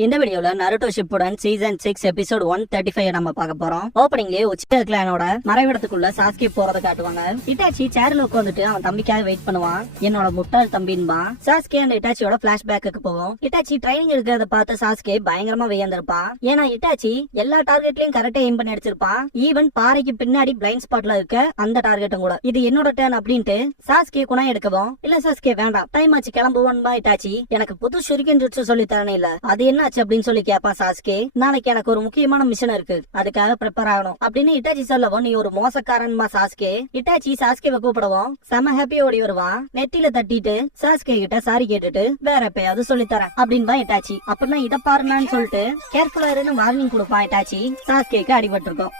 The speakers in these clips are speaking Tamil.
இந்த வீடியோல நருட்டோ ஷிப்புடன் சீசன் 6 எபிசோட் 135 நம்ம பார்க்க போறோம். ஓப்பனிங்லயே உச்சிகா கிளானோட மறைவிடத்துக்குள்ள சாஸ்கே போறத காட்டுவாங்க. இட்டாச்சி சேர்ல உட்காந்துட்டு அவன் தம்பிக்காக வெயிட் பண்ணுவான். என்னோட முட்டாள் தம்பின்பா. சாஸ்கே அந்த இட்டாச்சியோட பிளாஷ்பேக்கு போவோம். இட்டாச்சி ட்ரைனிங் எடுக்கிறத பார்த்து சாஸ்கே பயங்கரமா வியந்திருப்பான். ஏன்னா இட்டாச்சி எல்லா டார்கெட்லயும் கரெக்டா எய்ம் பண்ணி அடிச்சிருப்பான். ஈவன் பாறைக்கு பின்னாடி பிளைண்ட் ஸ்பாட்ல இருக்க அந்த டார்கெட்டும் கூட. இது என்னோட டர்ன் அப்படின்ட்டு சாஸ்கே குணம் எடுக்கவும், இல்ல சாஸ்கே வேண்டாம், டைம் ஆச்சு கிளம்புவோன்பா இட்டாச்சி. எனக்கு புது ஷுரிகன் ஜுட்சு சொல்லி தரனே இல்ல, அது என்ன அப்படின்னு சொல்லி கேப்பா சாஸ்கே. நாளைக்கு எனக்கு ஒரு முக்கியமான மிஷன் இருக்கு, அதுக்காக ப்ரிப்பேர் ஆகணும் அப்படின்னு இட்டாச்சி சொல்லவும், நீ ஒரு மோசக்காரன்பா சாஸ்கே. இட்டாச்சி சாஸ்கேவை கூப்பிடவும் செம ஹாப்பியா ஓடி வருவான். நெத்தில தட்டிட்டு சாஸ்கே கிட்ட சாரி கேட்டுட்டு வேற எப்பயாவது சொல்லி தரேன் அப்படின்பா இட்டாச்சி. அப்படின்னா இதை பாருனான்னு சொல்லிட்டு கேர்ஃபுல்லா இருந்து வார்னிங் கொடுப்பான் இட்டாச்சி. சாஸ்கேக்கு அடிபட்டு இருக்கும்.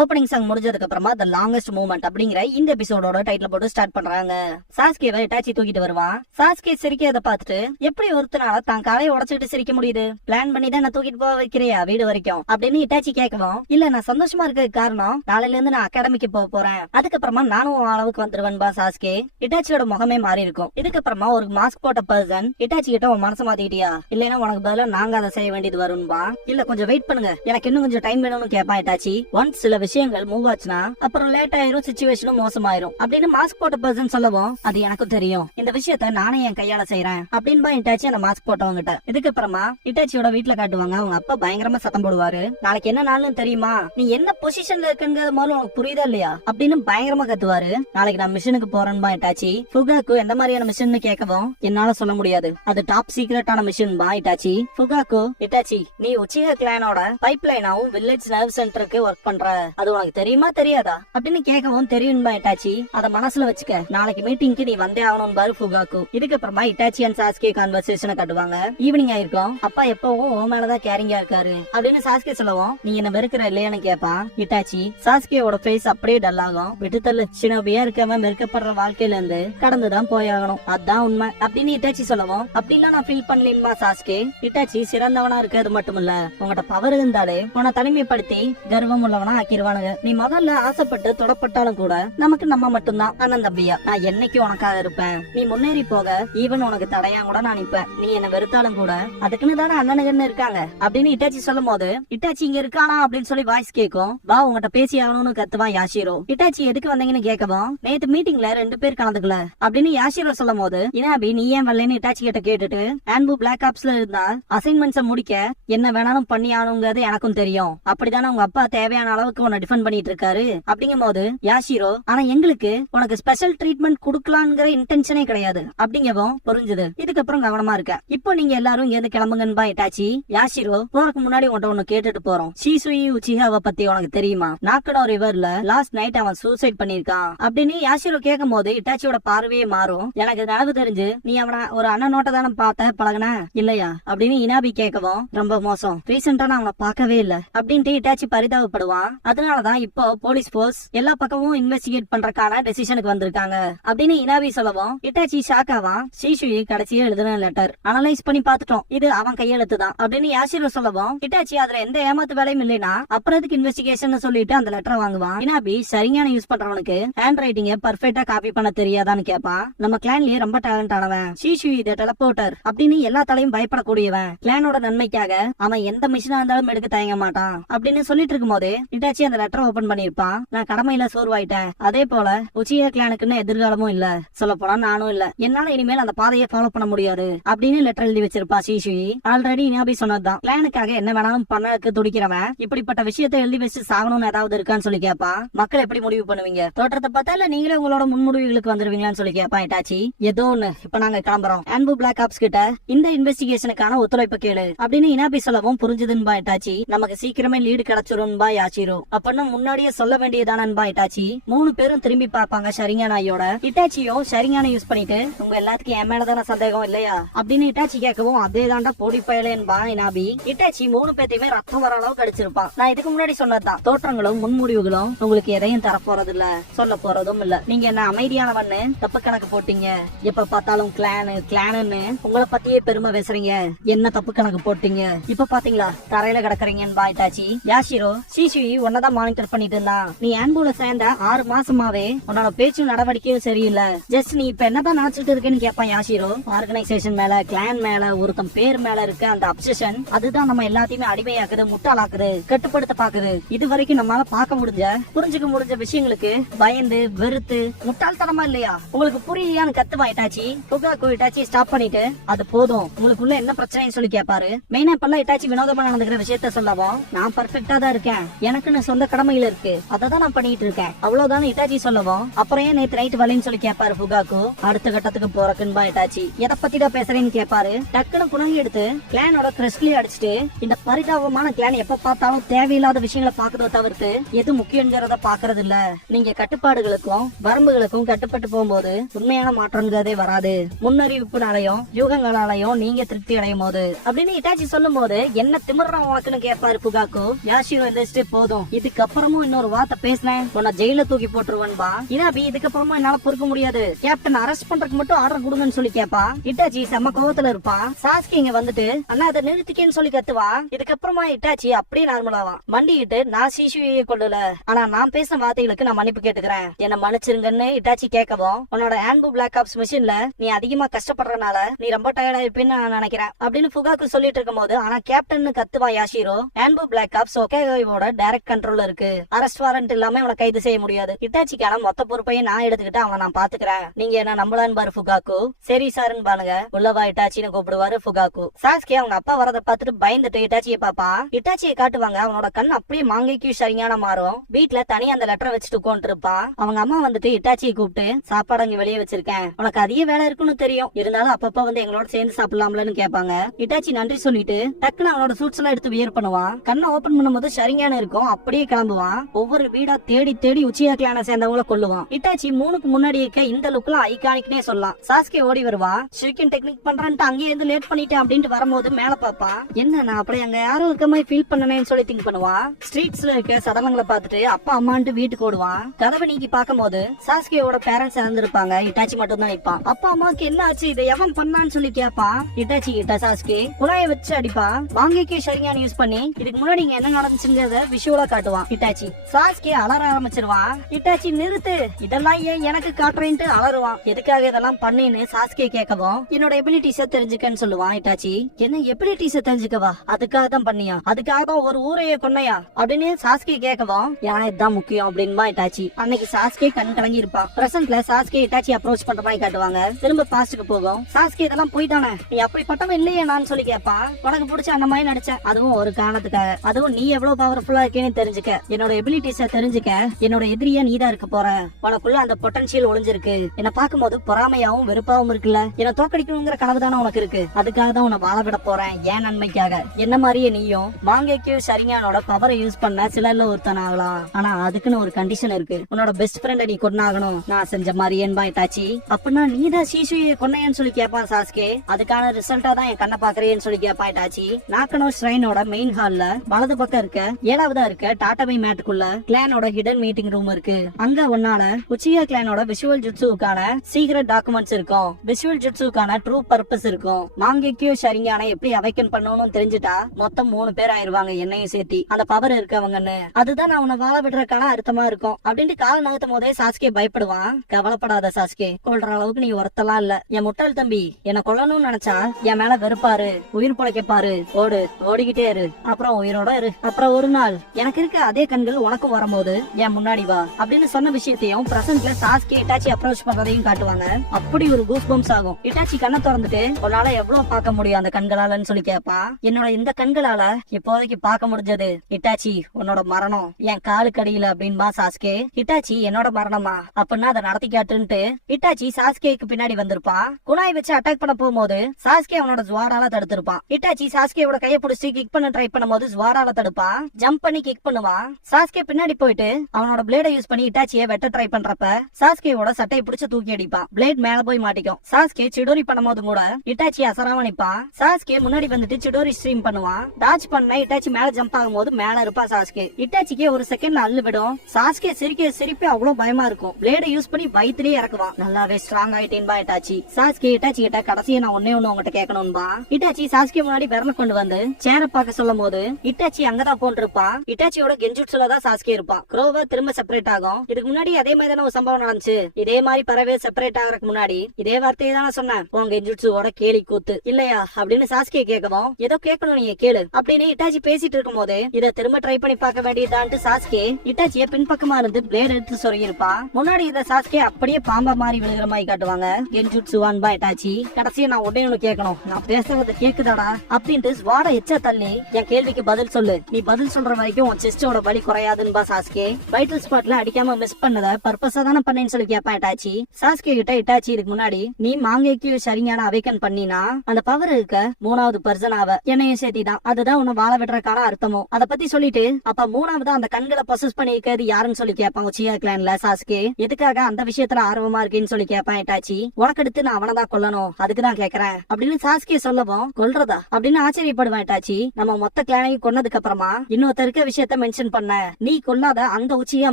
ஓப்பனிங் சாங் முடிஞ்சதுக்கு அப்புறமா தி லாங்கஸ்ட் மூவ்மெண்ட் அப்படிங்கிற இந்த எபிசோடோட டைட்டில் போட்டு ஸ்டார்ட் பண்றாங்க. சாஸ்கேவை இட்டாச்சி தூக்கிட்டு வருவான். சாஸ்கே சிரிக்கிறத பார்த்துட்டு எப்படி ஒருத்தனால தான் காலையை உடச்சிட்டு சிரிக்க முடியுது, பிளான் பண்ணி தான் நான் தூக்கிட்டு போக வைக்கிறியா வீடு வரைக்கும் அப்படின்னு இட்டாச்சி கேட்கவும், இல்ல நான் சந்தோஷமா இருக்கிறதுக்கு காரணம் நாளையில இருந்து நான் அகாடமிக்கு போக போறேன், அதுக்கப்புறமா நானும் அளவுக்கு வந்துருவேன்பா சாஸ்கே. இட்டாச்சியோட முகமே மாறி இருக்கும். இதுக்கப்புறமா ஒரு மாஸ்க் போட்ட பர்சன் இட்டாச்சி கிட்ட உன் மனசு மாத்திக்கிட்டியா, இல்லைன்னா உனக்கு பதிலா நாங்க அதை செய்ய வேண்டியது வரும்பா, இல்ல கொஞ்சம் வெயிட் பண்ணுங்க எனக்கு இன்னும் கொஞ்சம் டைம் வேணும்னு கேட்பான் இட்டாச்சி. ஒன்ஸ் சில விஷயங்கள் மூவ் ஆச்சுன்னா அப்புறம் லேட் ஆயிரும், சிச்சுவேஷனும் மோசமாயிரும் அப்படின்னு மாஸ்க் போட்ட பர்சன் சொல்லவும், அது எனக்கும் தெரியும், இந்த விஷயத்த நானே என் கையால செய்யறேன் அப்படின்னு இட்டாச்சி அந்த மாஸ்க் போட்டவங்கிட்ட. இதுக்கப்புறமா இட்டாச்சியோட வீட்டுல காட்டுவாங்க. அவங்க அப்பா பயங்கரமா சத்தம் போடுவாரு. நாளைக்கு என்ன நாள்னு தெரியுமா, நீ என்ன பொசிஷன்ல இருக்குங்கிறது முதல்ல உனக்கு புரியுதா இல்லையா அப்படின்னு பயங்கரமா கத்துவாரு. நாளைக்கு நான் மிஷனுக்கு போறேன்பா இட்டாச்சி. ஃபுகாக்கு எந்த மாதிரியான மிஷன் கேட்கவும், என்னால சொல்ல முடியாது, அது டாப் சீக்ரெட்டான மிஷன் பா இட்டாச்சி. ஃபுகாக்கு, இட்டாச்சி நீ உச்சிகா கிளானோட பைப் லைனாவும் வில்லேஜ் நர்வ் சென்டருக்கு ஒர்க் பண்ற, அது உனக்கு தெரியுமா தெரியாதா அப்படின்னு கேட்கவும், தெரியும்பா இட்டாச்சி, அத மனசுல வச்சுக்க, நாளைக்கு மீட்டிங்க்கு நீ வந்தே ஆகணும் பாரு ஃபுகாக்கு. இதுக்கப்புறமா இட்டாச்சி அண்ட் சாஸ்கே கான்வர்சேஷனை காட்டுவாங்க. ஈவினிங் ஆயிருக்கும். அப்பா எப்பவும் உன் மேலதான் கேரிங்கா இருக்காரு அப்படின்னு சாஸ்கே சொல்லவும், நீ என்ன வெறுக்கிற இல்லையான்னு கேப்பா இட்டாச்சி. சாஸ்கேவோட ஃபேஸ் அப்படியே டல் ஆகும். விட்டுத்தள்ளு, சின்னபியா இருக்காம மெருக்கப்படுற வாழ்க்கையில இருந்து கடந்துதான் போயாகணும், அதான் உண்மை அப்படின்னு இட்டாச்சி சொல்லவும், அப்படிலாம் நான் ஃபீல் பண்ணலீன்பா சாஸ்கே. இட்டாச்சி சிறந்தவனா இருக்கிறது மட்டுமில்ல, உங்கள்கிட்ட பவர் இருந்தாலே உன்னை தனிமைப்படுத்தி கர்வம் உள்ளவனா ஆக்கிடுவானுங்க. நீ முதல்ல ஆசைப்பட்டு தொடப்பட்டாலும் கூட நமக்கு நம்ம மட்டும்தான் அண்ணன் தம்பியா. நான் என்னைக்கு உனக்காக இருப்பேன், நீ முன்னேறி போக ஈவன் உனக்கு தடையா கூட நான் நிப்பேன். நீ என்ன வெறுத்தாலும் கூட அதுக்குன்னு தானே அண்ணனுங்கன்னு இருக்காங்க அப்படின்னு இட்டாச்சி சொல்லும் போது, இட்டாச்சி இங்க இருக்கானா அப்படின்னு சொல்லி வாய்ஸ் கேட்கும். வா உங்ககிட்ட பேசி ஆகணும்னு கத்துவான் யாஷிரோ. இட்டாச்சி எதுக்கு வந்தீங்கன்னு கேட்கவும், நேத்து மீட்டிங்ல 2 பேர் கலந்துக்கல அப்படின்னு யாஷிரோ சொல்லும் போது, இனாபி நீ ஏன் வரலன்னு இட்டாச்சி கிட்ட கேட்டுட்டு, ஆன்பு பிளாக் ஆப்ஸ்ல இருந்தா அசைன்மெண்ட்ஸை முடிக்க என்ன வேணாலும் பண்ணி ஆகணுங்கிறது எனக்கும் தெரியும், அப்படித்தானே உங்க அப்பா தேவையான அளவுக்கு உன்னை டிஃபெண்ட் பண்ணிட்டு இருக்காரு அப்படிங்கும் போது யாஷிரோ, ஆனா எங்களுக்கு உனக்கு ஸ்பெஷல் ட்ரீட்மெண்ட் குடுக்கலாங்கிற இன்டென்ஷனே கிடையாது அப்படிங்கவும் புரிஞ்சுது. இதுக்கப்புறம் கவனமா இருக்க, இப்போ நீங்க எல்லாரும் இங்க இருந்து கிளம்புங்கன்பா இட்டாச்சி. யாஷிரோ, போறதுக்கு முன்னாடி உன்ட்ட ஒண்ணு கேட்டுட்டு போறோம். ஷீசுயி உச்சிகாவை பத்தி உனக்கு தெரியுமா, நாக்கடோ ரிவர்ல லாஸ்ட் நைட் அவன் சூசைட் பண்ணிருக்கான் அப்படின்னு யாஷிரோ கேட்கும் போது இட்டாச்சியோட பார்வையே மாறும். எனக்கு நினைவு தெரிஞ்சு நீ அவனை ஒரு அண்ணனோட்ட தானே பார்த்த பழகுன இல்லையா அப்படின்னு இனாபி கேட்கவும், ரொம்ப மோசம், ரீசெண்டா நான் அவனை பார்க்கவே இல்ல அப்படின்ட்டு இட்டாச்சி பரிதாபப்படுவான். அதனாலதான் இப்போ போலீஸ் போர்ஸ் எல்லா பக்கமும் இன்வெஸ்டிகேட் பண்றதுக்கான டெசிஷனுக்கு வந்திருக்காங்க அப்படின்னு இனாபி சொல்லவும், இட்டாச்சி ஷாக் ஆவான். ஷீஷுயி கடைசியா எழுதின லெட்டர் அனலைஸ் பண்ணி பாத்துட்டோம், இது அவன் கையெழுத்து தான் அப்படின்னு யாஷிரோ சொல்லவும், இட்டாச்சி அதுல எந்த ஏமாத்து வேலையும் இல்லைன்னா அப்புறத்துக்கு இன்வெஸ்டிகேஷன் சொல்லிட்டு அந்த லெட்டரை வாங்குவான். இனாபி சரியான யூஸ் பண்றவனுக்கு ஹேண்ட் ரைட்டிங்க பர்ஃபெக்ட்டா காப்பி பண்ண தெரியாதான்னு கேட்பான். நம்ம கிளான்லயே ரொம்ப டேலண்ட் ஆனவன் ஷீஷுயி த டெலபோர்ட்டர் அப்படின்னு எல்லா தலையும் பயப்படக்கூடியவன், கிளானோட நன்மைக்காக அவன் எந்த மிஷினா இருந்தாலும் எடுக்க தயங்க மாட்டான் அப்படின்னு சொல்லிட்டு இருக்கும் போது இட்டாச்சி அந்த லெட்டரை ஓபன் பண்ணிருப்பான். நான் கடமையில சோர்வாயிட்டேன், அதே போல உச்சிகா கிளானுக்குன்னு எதிர்காலமும் இல்ல, சொல்ல போனா நானும் இல்ல, என்னால இனிமேல் அந்த பாதையை ஃபாலோ பண்ண முடியாது அப்படின்னு லெட்டர் எழுதி வச்சிருப்பா ஷீஷுயி. ஆல்ரெடி இனாபி சொன்னதுதான், கிளானுக்காக என்ன வேணாலும் பண்ணக்கு துடிக்கிறவன் இப்படிப்பட்ட விஷயத்தை எழுதி வச்சு சாகணும்னு ஏதாவது இருக்கான்னு சொல்லி கேப்பா. மக்கள் எப்படி முடிவு பண்ணுவீங்க, தோற்றத்தை பார்த்தா இல்ல நீங்களே உங்களோட முன்முடிவுகளுக்கு வந்துருவீங்களான்னு சொல்லி கேப்பா இட்டாச்சி. ஏதோ ஒண்ணு, இப்ப நாங்க கிளம்புறோம், ஆன்பு பிளாக் ஆப்ஸ் கிட்ட இந்த இன்வெஸ்டிகேஷனுக்கான ஒத்துழைப்பு கேளு அப்படின்னு இனாபி சொல்லவும் புரிஞ்சுதுன்பா இட்டாச்சி. நமக்கு சீக்கிரமே லீடு கிடைச்சிரும்பா யாஷிரோ அப்படின்னு முன்னாடியே சொல்ல வேண்டியதானன்பா இட்டாச்சி. 3 பேரும் திரும்பி பார்ப்பாங்க ஷரிங்கான் ஐயோட. இட்டாச்சியும் ஷரிங்கானை யூஸ் பண்ணிட்டு உங்க எல்லாத்துக்கும் என் மேலதான சந்தேகம் இல்லையா அப்படின்னு இட்டாச்சி கேட்கவும், அதே தாண்டா போடி பயலேன்பா இனாபி. இட்டாச்சி 3 பேத்தையுமே ரத்தம் வர அளவுக்கு அடிச்சிருப்பான். நான் இதுக்கு முன்னாடி சொன்னதுதான், தோற்றங்களும் முன்முடிவுகளும் உங்களுக்கு எதையும் தரப்போறது இல்ல, சொல்ல போறதும் இல்ல. நீங்க என்ன அமைதியானவன்னு தப்பு கணக்கு போட்டீங்க. எப்ப பார்த்தாலும் கிளானுன்னு உங்களை பத்தியே பெருமை பேசுறீங்க. என்ன தப்பு கணக்கு போட்டீங்க, இப்ப பாத்தீங்களா தரையில கிடக்குறீங்கன்னு இட்டாச்சி. யாஷிரோ சிஷுயி உன்னதான் மானிட்டர் பண்ணிட்டு இருந்தான். நீ ஆன்புல சேர்ந்த 6 மாசமாவே உன்னோட பேச்சு நடவடிக்கையும் சரியில்லை. ஜஸ்ட் நீ இப்ப என்னதான் நினைச்சிட்டு இருக்கேன்னு கேட்பான் யாஷிரோ. ஆர்கனைசேஷன் மேல, கிளான் மேல, ஒருத்தன் பேர் மேல இருக்க அந்த அப்சஷன் அதுதான் நம்ம எல்லாத்தையுமே அடிமையாக்குது, முட்டாளாக்குது, கட்டுப்படுத்த பாக்குது. இது வரைக்கும் நம்மளால பார்க்க முடிஞ்ச, புரிஞ்சுக்க முடிஞ்ச விஷயங்களுக்கு பயந்து வெறுத்து முட்டாள்தனமா இல்லையா உங்களுக்கு புரியான்னு கத்துவான் இட்டாச்சி. புகாக்கு இட்டாச்சி ஸ்டாப் பண்ணிட்டு, அது போதும் உங்களுக்குள்ள என்ன பிரச்சனைன்னு சொல்லி கேட்பாரு. மெயினா இப்பெல்லாம் இட்டாச்சி வினோதமா நடந்துக்கிற விஷயத்த சொல்லவும், நான் பர்ஃபெக்டா தான் இருக்கேன், எனக்குன்னு சொந்த கடமைகள் இருக்கு, அததான் நான் பண்ணிட்டு இருக்கேன், அவ்வளவுதான் இட்டாச்சி சொல்லவும், அப்புறம் ஏன் நேத்து நைட் வரலன்னு சொல்லி கேட்பாரு புகாக்கு. அடுத்த கட்டத்துக்கு போறக்குன்பா இட்டாச்சி. எதை பத்திதான் பேசுறேன்னு கேட்பாரு. டக்குன்னு குணங்கி எடுத்து கிளானோட கிறிஸ்ட்லி அடிச்சுட்டு, இந்த பரிதாபமான கிளான் எப்ப பார்த்தாலும் தேவையில்லாத விஷயங்களை பாக்குறத தவிர்த்து எது முக்கியங்கிறத பாக்குறது இல்ல. நீங்க கட்டுப்பாடுகளுக்கும் வரம்புகளுக்கும் கட்டுப்பட்டு போகும்போது உண்மையான மாற்றங்கிறதே வராது. முன்னறிவிப்புனாலையும் யூகங்களாலையும் நீங்க திருப்தி அடையும் போது அப்படின்னு இட்டாச்சி சொல்லும் போது, என்ன திமிர்றான் உனக்குன்னு கேட்பாரு புகாக்கு. யாஷிரோ எந்திரிச்சிட்டு, போதும் இதுக்கப்புறமும் இன்னொரு வார்த்தை பேசினேன் உன்னை ஜெயில தூக்கி போட்டுருவன்பா. இனாபி இதுக்கப்புறமா என்னால பொறுக்க முடியாது, கேப்டன் அரெஸ்ட் பண்றதுக்கு மட்டும் ஆர்டர் கொடுங்கன்னு சொல்லி கேப்பா. இட்டாச்சி செம்ம கோவத்துல இருப்பான். சாஸ்கி இங்க வந்துட்டு, அண்ணா அதை நிறுத்திக்கேன்னு சொல்லி கத்துவா. இதுக்கப்புறமா இட்டாச்சி அப்படியே நார்மலாவான். மண்டிக்கிட்டு, நான் சிஷுயை கொள்ளல, ஆனா நான் பேசின வார்த்தைகளுக்கு நான் மன்னிப்பு கேட்டுக்கிறேன், என்ன மன்னிச்சிருங்கன்னு இட்டாச்சி கேட்கவும், உன்னோட ஆன்பு பிளாக் ஆப்ஸ் மிஷின்ல நீ அதிகமா கஷ்டப்படுறதுனால நீ ரொம்ப டயர்டா இருப்பேன்னு நான் நினைக்கிறேன் அப்படின்னு புகாக்கு சொல்லிட்டு இருக்கும் போது, ஆனா கேப்டன் கத்துவான் யாஷிரோ. ஆன்பு பிளாக் ஆப்ஸ் ஒகேகோவோட டைரக்ட் கண்ட்ரோல்ல இருக்கு, அரெஸ்ட் வாரண்ட் இல்லாம அவனை கைது செய்ய முடியாது. இட்டாச்சிக்கான மொத்த பொறுப்பையும் நான் எடுத்துக்கிட்டு அவன் நான் பாத்துக்கிறேன், நீங்க என்ன நம்பலான்னு பாரு புகாக்கு. சரி சாருன்னு பாருங்க, உள்ளவா இட்டாச்சின்னு கூப்பிடுவாரு புகாக்கு. சாஸ்கி அவங்க அப்பா வரதை பார்த்துட்டு பயந்துட்டு இட்டாச்சியை பாப்பா. இட்டாச்சியை காட்டுவாங்க, அவனோட கண் அப்படியே மாங்கைக்கு சரியான மாறும். வீட்டுல தனியா அந்த லெட்டரை வச்சுட்டு உட்காந்துட்டு இருப்பான். அவங்க அம்மா வந்துட்டு இட்டாச்சியை கூப்பிட்டு, சாப்பாடு அங்க வெளியே வச்சிருக்கேன், உனக்கு அதிக வேலை இருக்குன்னு தெரியும், இருந்தாலும் அப்பப்ப வந்து எங்களோட சேர்ந்து சாப்பிடலாம்லன்னு கேட்பாங்க. இட்டாச்சி நன்றி சொல்லிட்டு டக்குன்னு அவனோட சூட்ஸ் எல்லாம் எடுத்து வியர் பண்ணுவான். கண்ணை ஓபன் பண்ணும்போது சரியான இருக்கும், அப்படியே கிளம்புவான். ஒவ்வொரு வீடா தேடி தேடி உச்சியா கிளான சேர்ந்தவங்கள கொல்லுவான். இட்டாச்சி 3க்கு முன்னாடி இருக்க இந்த லுக்லாம் ஐகானிக்னே சொல்லலாம். சாஸ்கே ஓடி வருவா, ஷிரிக்கன் டெக்னிக் பண்றான்ட்டு அங்கேயே இருந்து லேட் பண்ணிட்டேன் அப்படின்ட்டு வரும்போது மேல பாப்பா, என்ன நான் அப்படி அங்க யாரும் இருக்க மாதிரி ஃபீல் பண்ணனேன்னு சொல்லி திங்க் பண்ணுவான். ஸ்ட்ரீட்ஸ்ல இருக்க சடலங்களை பார்த்துட்டு அப்பா அம்மான்ட்டு வீட்டுக்கு ஓடுவான். கதவை நீக்கி பார்க்கும் போது சாஸ்கேவோட பேரண்ட்ஸ் இறந்திருப்பாங்க, இட்டாச்சி மட்டும் தான் நிப்பான். அப்பா அம்மாக்கு என்ன ஆச்சு, இதை எவன் பண்ணான்னு சொல்லி கேட்பான். இட்டாச்சி கிட்ட சாஸ்கே குழாயை வச்சு அடிப்பா. வாங்கிக்கே சரியான யூஸ் பண்ணி இதுக்கு முன்னாடி இங்க என்ன நடந்துச்சுங்கிறத விஷுவலா காட்டுவான் இட்டாச்சி. சாஸ்கே அலற ஆரம்பிச்சிருவான். இட்டாச்சி நிறுத்து, இதெல்லாம் ஏன் எனக்கு காட்டுறேன்ட்டு அலறுவான். எதுக்காக இதெல்லாம் பண்ணின்னு சாஸ்கே கேட்கவும், என்னோட எபிலிட்டிஸ தெரிஞ்சுக்கன்னு சொல்லுவான் இட்டாச்சி. என்ன எபிலிட்டிஸ தெரிஞ்சுக்கவா, அதுக்காக தான் பண்ணியா, அதுக்காக தான் ஒரு ஊரையே கொன்னையா அப்படின்னு சாஸ்கே கேட்கவும், ஏன்னா இதுதான் முக்கியம் அப்படின்பா இட்டாச்சி. அன்னைக்கு சாஸ்கே கண் கலங்கி இருப்பான். பிரசன்ட்ல சாஸ்கே இட்டாச்சி அப்ரோச் பண்ற மாதிரி காட்டுவாங்க. திரும்ப பாஸ்டுக்கு போகும். சாஸ்கே இதெல்லாம் போய்தானே, நீ அப்படிப்பட்டவன் இல்லையே நான் சொல்லி கேட்பான். உனக்கு பிடிச்ச அந்த மாதிரி நடிச்சேன், அதுவும் ஒரு காரணத்துக்காக, அதுவும் நீ எவ்வளவு பவர்ஃபுல்லா இருக்கேன்னு தெரிஞ்சுக்க, என்னோட எபிலிட்டிஸ தெரிஞ்சுக்க, என்னோட எதிரியா நீதான் இருக்க போற, உனக்குள்ள அந்த பொட்டன்ஷியல் ஒளிஞ்சிருக்கு. என்ன பார்க்கும்போது பொறாமையாவும் வெறுப்பாவும் இருக்குல்ல, என்ன தோக்கடிக்கணுங்கிற கனவு தானே உனக்கு இருக்கு, அதுக்காக தான் உன்னை வாழ விட போறேன் ஏன் நன்மைக்காக. என்ன மாதிரியே நீயும் மாங்கேக்கு சரியானோட பவரை யூஸ் பண்ண சிலர்ல ஒருத்தன் ஆகலாம், ஆனா அதுக்குன்னு ஒரு கண்டிஷன் இருக்கு, உன்னோட பெஸ்ட் ஃப்ரெண்ட நீ கொன்னாகணும் நான் செஞ்ச மாதிரி என்பா இட்டாச்சி. அப்படின்னா நீதான் சீசுயை கொன்னையன்னு சொல்லி கேட்பான் சாஸ்கே. அதுக்கான ரிசல்ட்டா தான் என் கண்ணை பாக்குறேன்னு சொல்லி கேட்பா இட்டாச்சி. நாக்கனோ ஷ்ரைனோட மெயின் ஹால்ல வலது பக்கம் இருக்க 7வதா இருக்க டாட்டாபை மேட்டுக்குள்ள கிளானோட ஹிடன் மீட்டிங் ரூம் இருக்கு. அங்க ஒன்னால உச்சியா கிளானோட விஷுவல் ஜுட்சுக்கான சீக்ரெட் டாக்குமெண்ட்ஸ் இருக்கும், விஷுவல் ஜுட்சுக்கான ட்ரூ பர்பஸ் இருக்கும். மாங்கேக்கியோ ஷரிங்கானை எப்படி அவைக்கன் பண்ணணும்னு தெரிஞ்சுட்டா மொத்தம் 3 பேர் ஆயிருவாங்க, என்னையும் சேர்த்தி அந்த பவர் இருக்கவங்கன்னு. அதுதான் நான் உன்னை வாழ விடுறதுக்கான அர்த்தமா இருக்கும் அப்படின்ட்டு கால நகர்த்தும் போதே சாஸ்கே பயப்படுவான். கவலைப்படாத சாஸ்கே, கொல்ற அளவுக்கு நீ ஒருத்தலாம் இல்ல, என் முட்டாள் தம்பி, என்ன கொல்லணும்னு நினைச்சா என் மேல வெறுப்பாரு, உயிர் பொழைக்க பாரு, ஓடு, ஓடிக்கிட்டே இரு, அப்புறம் உயிரோட இரு, அப்புறம் ஒரு நாள் எனக்கு இருக்க அதே கண்கள் உனக்கும் வரும்போது என் முன்னாடி வா அப்படின்னு சொன்ன விஷயத்தையும் பிரசன்ட்ல சாஸ்கே இட்டாச்சி அப்ரோச் பண்றதையும் காட்டுவாங்க. அப்படி ஒரு கூஸ் பம்ப்ஸ் ஆகும். இட்டாச்சி கண்ணை திறந்துட்டு, உன்னால எவ்வளவு பார்க்க முடியும் அந்த கண்களாலன்னு சொல்லி கேட்பா. என்னோட இந்த கண்களால இப்போதைக்கு பார்க்க முடிஞ்சது இட்டாச்சி உன்னோட மரணம் என் காலுக்கு அடியில அப்படின்பா சாஸ்கே. இட்டாச்சி என்னோட மரணமா, அப்படின்னா அதை நடத்தி காட்டுன்ட்டு இட்டாச்சி சாஸ்கேக்கு பின்னாடி வந்திருப்பான். குணாய் வச்சு அட்டாக் பண்ண போகும்போது சாஸ்கே அவனோட ஜுவாடால தடுத்திருப்பான். இட்டாச்சி சாஸ்கேவோட கையை பிடிச்சி கிக் பண்ண ட்ரை பண்ணும்போது ஜுவாடால தடுப்பான். ஜம்ப் பண்ணி கிக் பண்ணுவான். பண்ணுவான். சாஸ்கே பின்னாடி போயிட்டு அவனோட பிளேடை யூஸ் பண்ணி இட்டாச்சியை வெட்ட ட்ரை பண்றப்ப சாஸ்கேவோட சட்டையை பிடிச்சு தூக்கி அடிப்பான். பிளேட் மேல போய் மாட்டிக்கும். சாஸ்கே சிடோரி பண்ணும்போது கூட இட்டாச்சி அசராம நிப்பான். சாஸ்கே முன்னாடி வந்துட்டு சிடோரி ஸ்ட்ரீம் பண்ணுவான். டாச் பண்ண இட்டாச்சி மேல ஜம்ப் ஆகும்போது மேல இருப்பா சாஸ்கே. இட்டாச்சிக்கு ஒரு செகண்ட்ல அள்ளு விடும். சாஸ்கே சிரிப்பு அவ்வளவு பயமா இருக்கும். பிளேடை யூஸ் பண்ணி வயிற்றுலயே இறக்குவான். நல்லாவே ஸ்ட்ராங் ஆயிட்டேன்பா இட்டாச்சி. சாஸ்கே இட்டாச்சி கிட்ட கடைசியா நான் ஒன்னே ஒண்ணு உங்ககிட்ட கேட்கணும்பா. இட்டாச்சி சாஸ்கே முன்னாடி விரல கொண்டு வந்து சேர பாக்க சொல்லும் போது இட்டாச்சி அங்கதான் போன்றிருப்பான். இட்டாச்சியோட கெஞ்சுட்சுல தான் சாஸ்கே இருப்பான். குரோவா திரும்ப செப்பரேட் ஆகும். இதுக்கு முன்னாடி அதே மாதிரி தானே ஒரு சம்பவம் நடந்துச்சு. இதே மாதிரி பறவை செப்பரேட் ஆகிறதுக்கு முன்னாடி இதே வார்த்தையை தானே சொன்னேன், உங்க கெஞ்சுட்சுவோட கேலி கூத்து இல்லையா அப்படின்னு சாஸ்கே கேட்கவும், ஏதோ கேட்கணும் நீங்க கேளு அப்படின்னு இட்டாச்சி பேசிட்டு இருக்கும் போது இதை திரும்ப ட்ரை பண்ணி பார்க்க வேண்டியதான்ட்டு சாஸ்கே இட்டாச்சிய பின்பக்கமா இருந்து பிளேட் எடுத்து சொருகிருப்பான். முன்னாடி இத சாஸ்கே அப்படியே பாம்பா மாறி விழுகிற மாதிரி காட்டுவாங்க. கெஞ்சுட்சுவான்பா இட்டாச்சி. கடைசியா நான் உடனே ஒண்ணு கேட்கணும், நான் பேசுறத கேக்குதாடா அப்படின்ட்டு ஸ்வாட எச்ச தள்ளி என் கேள்விக்கு பதில் சொல்லு. நீ பதில் சொல்ற வரைக்கும் உன் செஸ்டோட வலி குறையாதுன்பா சாஸ்கே. வைட்டல் ஸ்பாட்ல அடிக்காம மிஸ் பண்ணத பர்பஸா தானே பண்ணேன்னு சொல்லி கேட்பான் இட்டாச்சி. சாஸ்கே கிட்ட இட்டாச்சி இதுக்கு முன்னாடி நீ மாங்கேக்கு சரியான அவைக்கன் பண்ணினா அந்த பவர் இருக்க மூணாவது பர்சன் ஆவ, என்னையும் சேர்த்திதான். அதுதான் உன்னை வாழ விடுறக்கான அர்த்தமும். அத பத்தி சொல்லிட்டு அப்ப மூணாவது அந்த கண்களை பொசஸ் பண்ணி இருக்கிறது யாருன்னு சொல்லி கேட்பான் உச்சியா கிளான்ல சாஸ்கே. எதுக்காக அந்த விஷயத்துல ஆர்வமா இருக்கேன்னு சொல்லி கேட்பான் இட்டாச்சி. உனக்கடுத்து நான் அவனதான் கொல்லணும், அதுக்குதான் கேக்குறேன் அப்படின்னு சாஸ்கே சொல்லவும், கொல்றதா அப்படின்னு ஆச்சரியப்படுவான் இட்டாச்சி. நம்ம மொத்த கிளானையும் கொன்னதுக்கு அப்புறமா இன்னொருத்த இருக்க விஷயத்த மென்ஷன் பண்ண, நீ கொல்லாத அந்த உச்சியா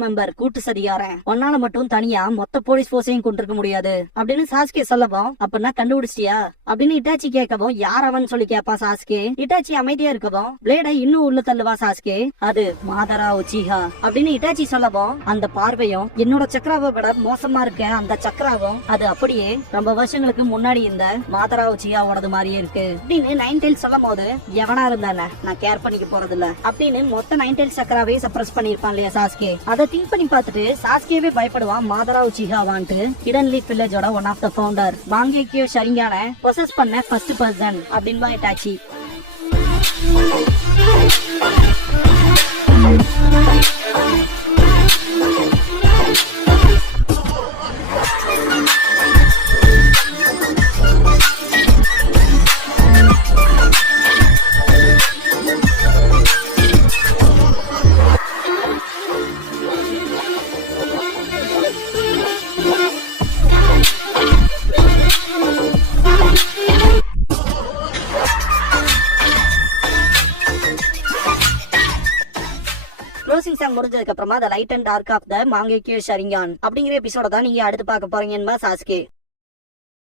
மெம்பர் கூட்டு சதிகாரன், ஒன்னால மட்டும் தனியா மொத்த போலீஸ் போர்ஸையும் கொண்டிருக்க முடியாது அப்படின்னு சாஸ்கே சொல்லவும், அப்படின்னா கண்டுபிடிச்சிட்டியா அப்படின்னு இட்டாச்சி கேட்கவும், யார் அவன் சொல்லி கேட்பான் சாஸ்கே. இட்டாச்சி அமைதியா இருக்கவும் பிளேடை இன்னும் உள்ள தள்ளுவா சாஸ்கே. அது மாதரா உச்சிஹா அப்படின்னு இட்டாச்சி சொல்லவும், அந்த பார்வையும் என்னோட சக்கராவை விட மோசமா இருக்க அந்த சக்கராவும் அது அப்படியே ரொம்ப வருஷங்களுக்கு முன்னாடி இந்த மாதரா உச்சியாவோடது மாதிரியே இருக்கு அப்படின்னு நைன் டெய்ல்ஸ் சொல்லும் போது, எவனா இருந்தானே நான் கேர் பண்ணிக்க போறது இல்ல அப்படின்னு மொத்த நைன் டெய்ல்ஸ் சக்கராவே சப்ரஸ் பண்ணிருப்பான் இல்லையா சாஸ்கே. அதை திங்க் பண்ணி பார்த்துட்டு சாஸ்கேவே பயப்படுவான் மாதரா உச்சிஹாவான்ட்டு. ஹிடன் லீஃப் வில்லேஜோட one of the founder Mangekyo ஷரிங்கான பொசஸ் பண்ண ஃபர்ஸ்ட் பர்சன் அப்படின்னு இட்டாச்சி. க்ளோசிங் சாங் முடிஞ்சதுக்கு அப்புறமா the light and dark of the Mangekyo Sharingan அப்படிங்கிற எபிசோட தான் நீங்க அடுத்து பார்க்க போறீங்கன்னு சாஸ்கே.